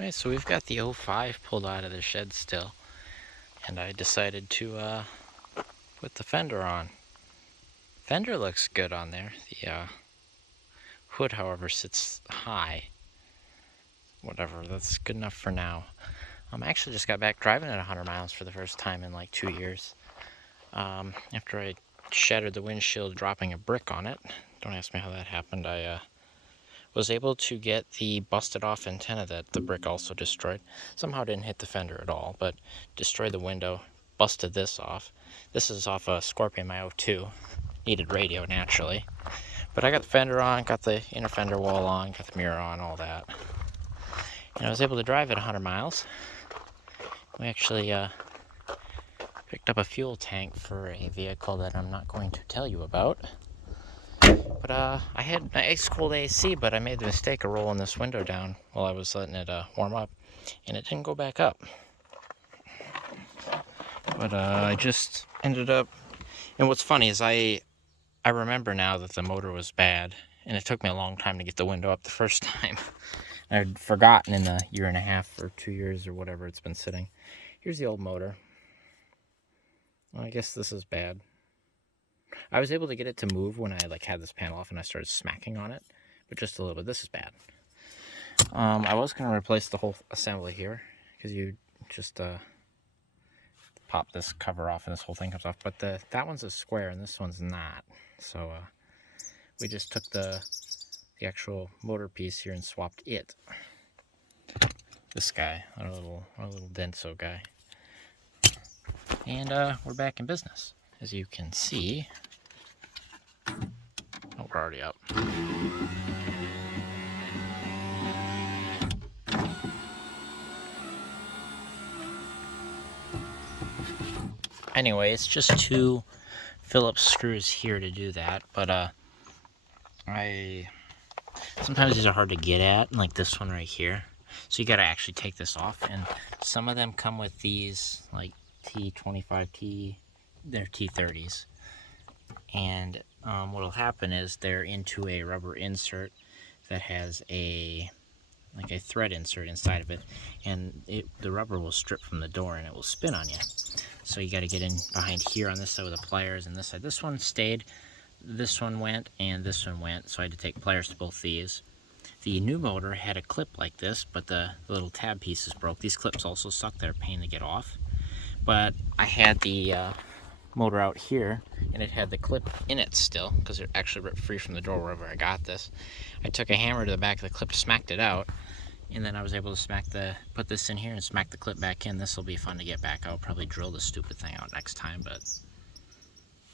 Alright, so we've got the 05 pulled out of the shed still, and I decided to put the fender on. Fender looks good on there. The hood, however, sits high. Whatever, that's good enough for now. I actually just got back driving at 100 miles for the first time in like 2 years. After I shattered the windshield dropping a brick on it. Don't ask me how that happened. I was able to get the busted off antenna that the brick also destroyed. Somehow didn't hit the fender at all, but destroyed the window, busted this off. This is off a Scorpion, my 02. Needed radio, naturally. But I got the fender on, got the inner fender wall on, got the mirror on, all that. And I was able to drive at 100 miles. We actually picked up a fuel tank for a vehicle that I'm not going to tell you about. But I had ice cold AC, but I made the mistake of rolling this window down while I was letting it warm up, and it didn't go back up. But I just ended up, and what's funny is I remember now that the motor was bad, and it took me a long time to get the window up the first time. I'd forgotten in the year and a half or 2 years or whatever it's been sitting. Here's the old motor. Well, I guess this is bad. I was able to get it to move when I had this panel off and I started smacking on it, but just a little bit. This is bad. I was going to replace the whole assembly here, because you just pop this cover off and this whole thing comes off, but that one's a square and this one's not. So we just took the actual motor piece here and swapped it. This guy, our little Denso guy. And we're back in business. As you can see, oh, we're already up. Anyway, it's just 2 Phillips screws here to do that, but sometimes these are hard to get at, like this one right here. So you gotta actually take this off, and some of them come with these, like T25T, they're T30s. And what'll happen is they're into a rubber insert that has a thread insert inside of it, and the rubber will strip from the door and it will spin on you. So you got to get in behind here on this side with the pliers, and this side. This one stayed, this one went, and this one went, so I had to take pliers to both these. The new motor had a clip like this, but the little tab pieces broke. These clips also suck, they're a pain to get off. But I had the motor out here, and it had the clip in it still, because it actually ripped free from the door wherever I got this. I took a hammer to the back of the clip, smacked it out, and then I was able to put this in here and smack the clip back in. This will be fun to get back. I'll probably drill this stupid thing out next time, but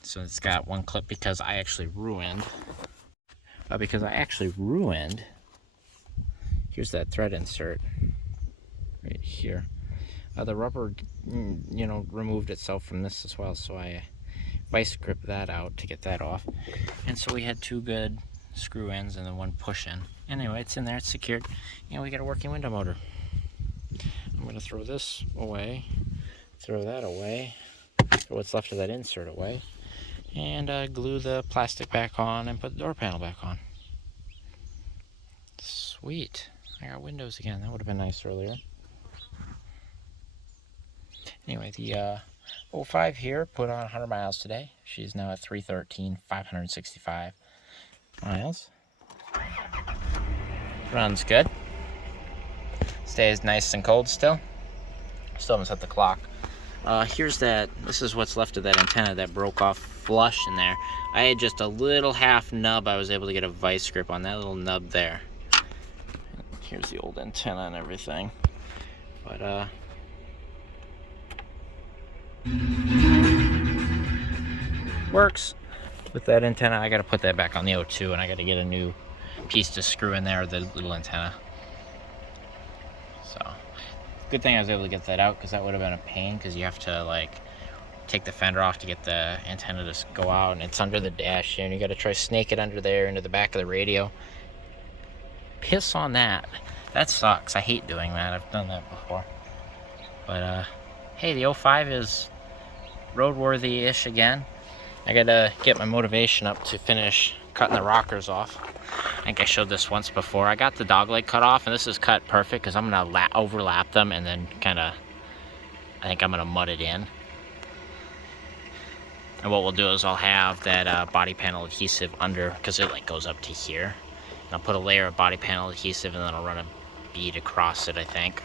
so it's got one clip because I actually ruined. Here's that thread insert right here. The rubber, removed itself from this as well, so I vice gripped that out to get that off. And so we had 2 good screw ends and then 1 push in. Anyway, it's in there, it's secured, and we got a working window motor. I'm going to throw this away, throw that away, throw what's left of that insert away, and glue the plastic back on and put the door panel back on. Sweet. I got windows again. That would have been nice earlier. Anyway, the 05 here put on 100 miles today. She's now at 313, 565 miles. Runs good. Stays nice and cold still. Still haven't set the clock. This is what's left of that antenna that broke off flush in there. I had just a little half nub. I was able to get a vice grip on that little nub there. Here's the old antenna and everything. But works with that antenna. I got to put that back on the 02, and I got to get a new piece to screw in there, the little antenna. So good thing I was able to get that out, because that would have been a pain, because you have to take the fender off to get the antenna to go out, and it's under the dash, and you got to try snake it under there into the back of the radio. Piss on that. That sucks. I hate doing that. I've done that before. But hey, the 05 is roadworthy-ish again. I gotta get my motivation up to finish cutting the rockers off. I think I showed this once before. I got the dog leg cut off, and this is cut perfect because I'm gonna overlap them and then kind of, I think I'm gonna mud it in. And what we'll do is I'll have that body panel adhesive under, because it like goes up to here. And I'll put a layer of body panel adhesive and then I'll run a bead across it, I think.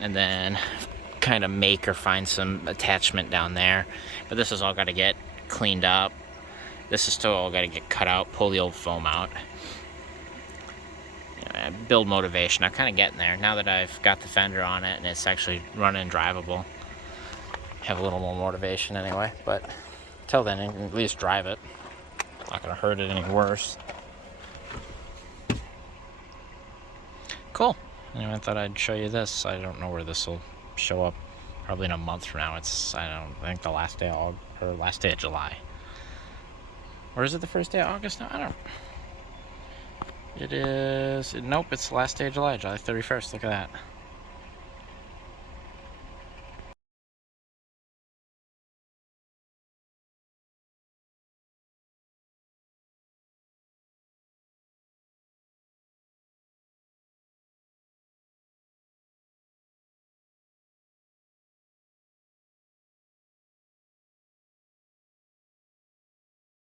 And then kind of make or find some attachment down there. But this is all got to get cleaned up. This is still all got to get cut out, pull the old foam out. Build motivation. I'm kind of getting there now that I've got the fender on it and it's actually running and drivable. Have a little more motivation anyway, but until then, I can at least drive it. Not gonna hurt it any worse. Cool. Anyway, I thought I'd show you this. I don't know where this will show up. Probably in a month from now. It's, I think the last day of July. Or is it the first day of August now? I don't know. It is, nope, it's the last day of July, July 31st. Look at that.